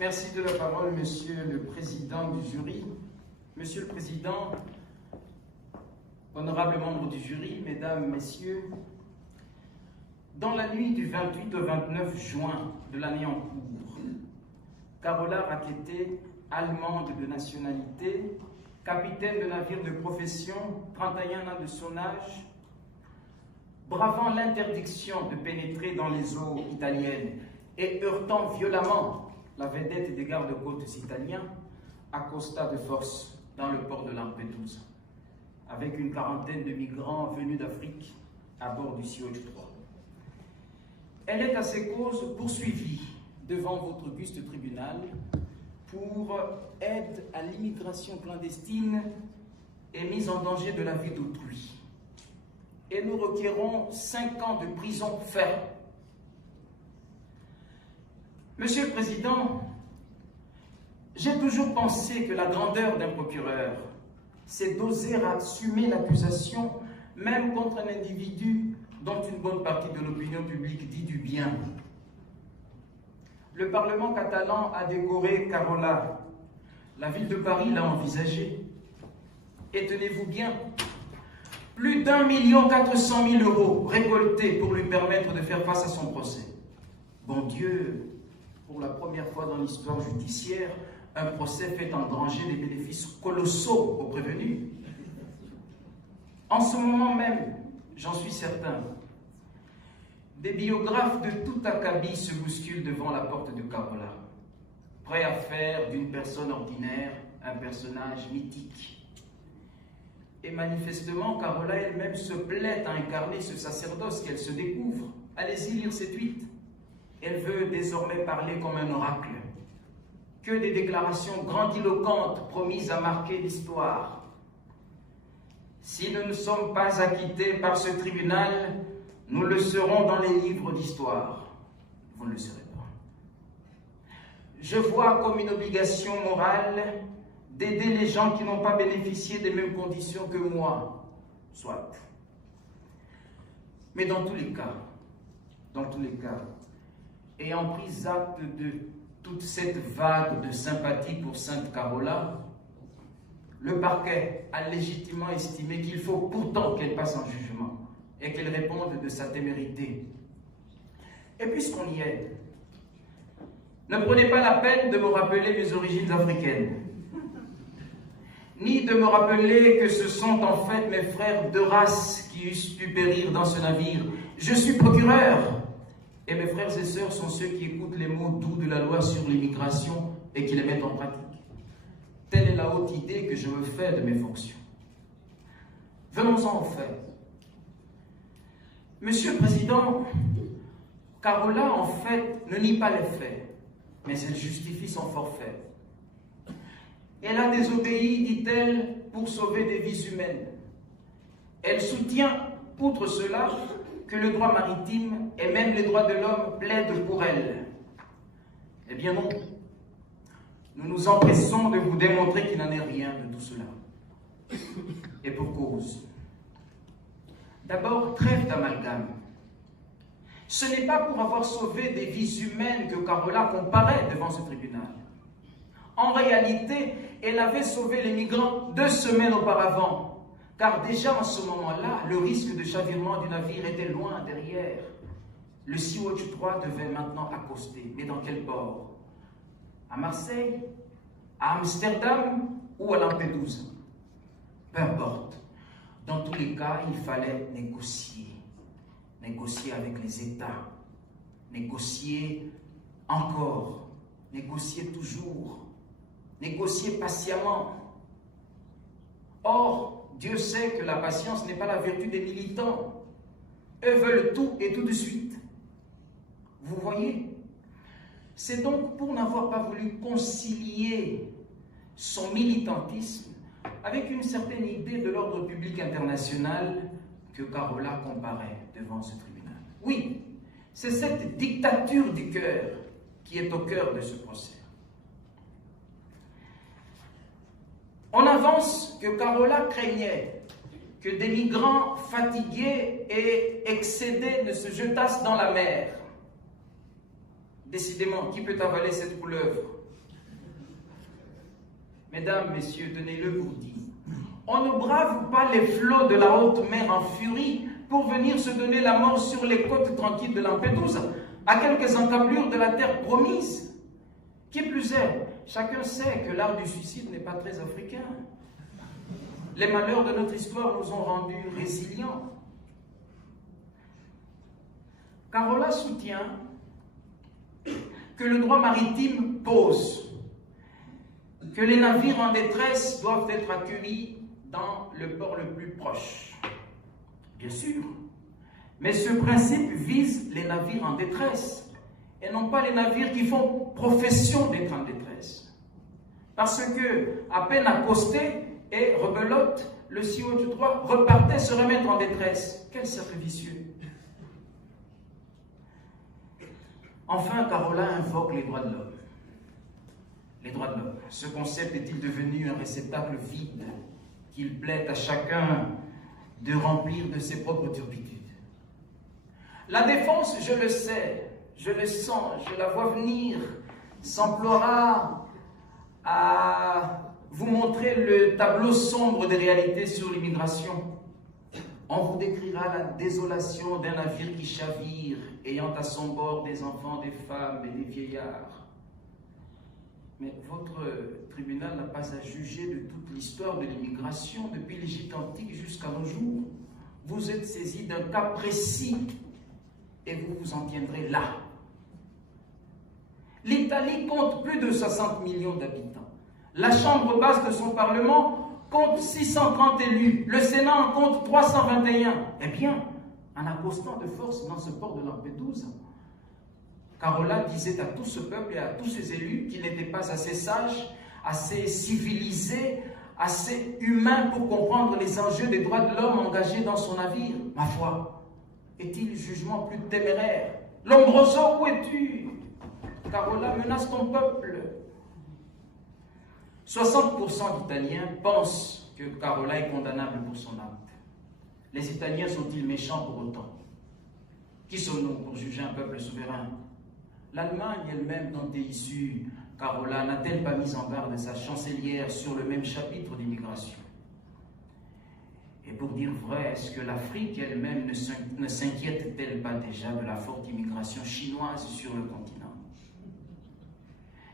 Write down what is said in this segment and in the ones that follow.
Merci de la parole, Monsieur le Président du jury. Monsieur le Président, honorables membres du jury, Mesdames, Messieurs, dans la nuit du 28 au 29 juin de l'année en cours, Carola Rackete, allemande de nationalité, capitaine de navire de profession, 31 ans de son âge, bravant l'interdiction de pénétrer dans les eaux italiennes et heurtant violemment la vedette des gardes-côtes italiens, accosta de force dans le port de Lampedusa, avec une quarantaine de migrants venus d'Afrique à bord du Sea Watch 3. Elle est à ses causes poursuivie devant votre auguste tribunal pour aide à l'immigration clandestine et mise en danger de la vie d'autrui. Et nous requérons 5 ans de prison ferme. Monsieur le Président, j'ai toujours pensé que la grandeur d'un procureur, c'est d'oser assumer l'accusation, même contre un individu dont une bonne partie de l'opinion publique dit du bien. Le Parlement catalan a décoré Carola. La ville de Paris l'a envisagé. Et tenez-vous bien, plus d'1 400 000 € récoltés pour lui permettre de faire face à son procès. Bon Dieu, pour la première fois dans l'histoire judiciaire, un procès fait engranger des bénéfices colossaux aux prévenus. En ce moment même, j'en suis certain, des biographes de tout acabit se bousculent devant la porte de Carola, prêts à faire d'une personne ordinaire un personnage mythique. Et manifestement, Carola elle-même se plaît à incarner ce sacerdoce qu'elle se découvre. Allez-y lire ses tweets. Elle veut désormais parler comme un oracle. Que des déclarations grandiloquentes promises à marquer l'histoire. Si nous ne sommes pas acquittés par ce tribunal, nous le serons dans les livres d'histoire. Vous ne le serez pas. Je vois comme une obligation morale d'aider les gens qui n'ont pas bénéficié des mêmes conditions que moi, soit. Mais dans tous les cas, ayant pris acte de toute cette vague de sympathie pour Sainte Carola, le parquet a légitimement estimé qu'il faut pourtant qu'elle passe en jugement et qu'elle réponde de sa témérité. Et puisqu'on y est, ne prenez pas la peine de me rappeler mes origines africaines, ni de me rappeler que ce sont en fait mes frères de race qui eussent pu périr dans ce navire. Je suis procureur, et mes frères et sœurs sont ceux qui écoutent les mots doux de la loi sur l'immigration et qui les mettent en pratique. Telle est la haute idée que je me fais de mes fonctions. Venons-en aux faits. Monsieur le Président, Carola, en fait, ne nie pas les faits, mais elle justifie son forfait. Elle a désobéi, dit-elle, pour sauver des vies humaines. Elle soutient, outre cela, que le droit maritime et même les droits de l'homme plaident pour elle. Eh bien non. Nous nous empressons de vous démontrer qu'il n'en est rien de tout cela. Et pour cause. D'abord, trêve d'amalgame. Ce n'est pas pour avoir sauvé des vies humaines que Carola comparaît devant ce tribunal. En réalité, elle avait sauvé les migrants 2 semaines auparavant, car déjà en ce moment-là, le risque de chavirement du navire était loin derrière. Le Sea Watch 3 devait maintenant accoster, mais dans quel port? À Marseille, à Amsterdam ou à Lampedusa? Peu importe. Dans tous les cas, il fallait négocier. Négocier avec les États. Négocier encore. Négocier toujours. Négocier patiemment. Or, Dieu sait que la patience n'est pas la vertu des militants. Eux veulent tout et tout de suite. Vous voyez? C'est donc pour n'avoir pas voulu concilier son militantisme avec une certaine idée de l'ordre public international que Carola comparait devant ce tribunal. Oui, c'est cette dictature du cœur qui est au cœur de ce procès. On avance que Carola craignait que des migrants fatigués et excédés ne se jetassent dans la mer. Décidément, qui peut avaler cette couleuvre? mesdames, messieurs, tenez-le pour dit. On ne brave pas les flots de la haute mer en furie pour venir se donner la mort sur les côtes tranquilles de Lampedusa, à quelques encablures de la terre promise. Qui plus est, chacun sait que l'art du suicide n'est pas très africain. Les malheurs de notre histoire nous ont rendus résilients. Carola soutient que le droit maritime pose que les navires en détresse doivent être accueillis dans le port le plus proche. Bien sûr, mais ce principe vise les navires en détresse et non pas les navires qui font profession d'être en détresse. Parce que, à peine accosté et rebelote, le CEO du droit repartait se remettre en détresse. Quel cercle vicieux! Enfin, Carola invoque les droits de l'homme. Les droits de l'homme. Ce concept est-il devenu un réceptacle vide qu'il plaît à chacun de remplir de ses propres turpitudes? La défense, je le sais, je le sens, je la vois venir, s'emploiera à vous montrer le tableau sombre des réalités sur l'immigration. On vous décrira la désolation d'un navire qui chavire, ayant à son bord des enfants, des femmes et des vieillards. Mais votre tribunal n'a pas à juger de toute l'histoire de l'immigration depuis l'Égypte antique jusqu'à nos jours. Vous êtes saisi d'un cas précis et vous vous en tiendrez là. L'Italie compte plus de 60 millions d'habitants. La Chambre basse de son Parlement compte 630 élus. Le Sénat en compte 321. Eh bien, en accostant de force dans ce port de Lampedusa, Carola disait à tout ce peuple et à tous ces élus qu'ils n'étaient pas assez sages, assez civilisés, assez humains pour comprendre les enjeux des droits de l'homme engagés dans son navire. Ma foi, est-il jugement plus téméraire? Lombroso, où es-tu? Carola menace ton peuple. 60% d'Italiens pensent que Carola est condamnable pour son acte. Les Italiens sont-ils méchants pour autant? Qui sommes-nous pour juger un peuple souverain? L'Allemagne elle-même dont est issue Carola n'a-t-elle pas mis en garde sa chancelière sur le même chapitre d'immigration? Et pour dire vrai, est-ce que l'Afrique elle-même ne s'inquiète-t-elle pas déjà de la forte immigration chinoise sur le continent?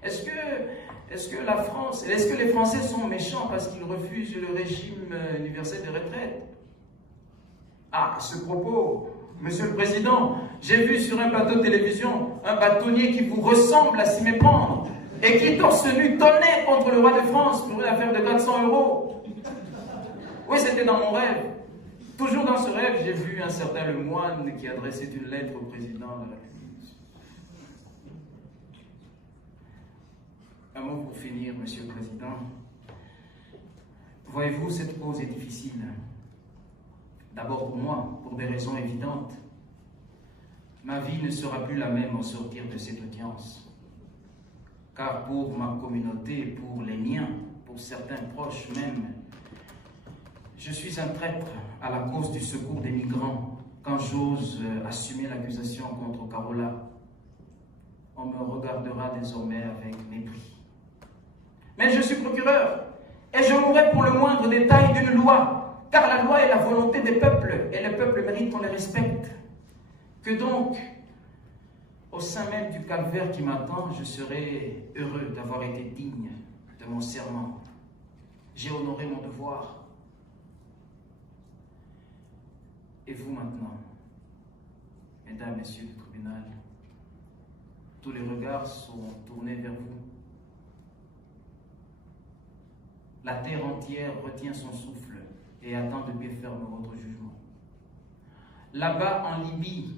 Est-ce que les Français sont méchants parce qu'ils refusent le régime universel de retraite? Ah, à ce propos, Monsieur le Président, j'ai vu sur un plateau de télévision un bâtonnier qui vous ressemble à s'y méprendre et qui, torse nu, tonnait contre le roi de France pour une affaire de 400 €. Oui, c'était dans mon rêve. Toujours dans ce rêve, j'ai vu un certain Lemoine qui adressait une lettre au président de la République. Un mot pour finir, Monsieur le Président. Voyez-vous, cette cause est difficile. D'abord pour moi, pour des raisons évidentes. Ma vie ne sera plus la même au sortir de cette audience. Car pour ma communauté, pour les miens, pour certains proches même, je suis un traître à la cause du secours des migrants quand j'ose assumer l'accusation contre Carola. On me regardera désormais avec mépris. Mais je suis procureur et je mourrai pour le moindre détail d'une loi. Car la loi est la volonté des peuples, et les peuples méritent qu'on les respecte. Que donc, au sein même du calvaire qui m'attend, je serai heureux d'avoir été digne de mon serment. J'ai honoré mon devoir. Et vous maintenant, mesdames, messieurs du tribunal, tous les regards sont tournés vers vous. La terre entière retient son souffle et attend de pied ferme votre jugement. Là-bas, en Libye,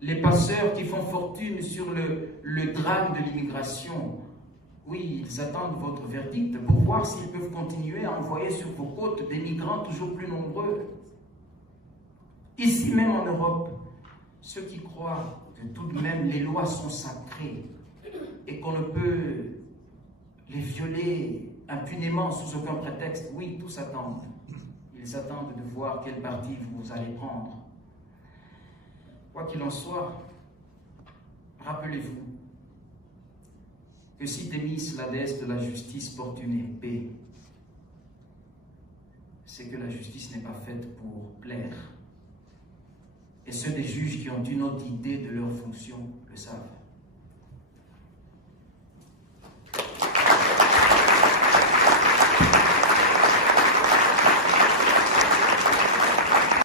les passeurs qui font fortune sur le drame de l'immigration, oui, ils attendent votre verdict pour voir s'ils peuvent continuer à envoyer sur vos côtes des migrants toujours plus nombreux. Ici même en Europe, ceux qui croient que tout de même les lois sont sacrées et qu'on ne peut les violer impunément sous aucun prétexte, oui, tous attendent. Ils attendent de voir quel parti vous allez prendre. Quoi qu'il en soit, rappelez-vous que si Thémis, la déesse de la justice, porte une épée, c'est que la justice n'est pas faite pour plaire. Et ceux des juges qui ont une autre idée de leur fonction le savent.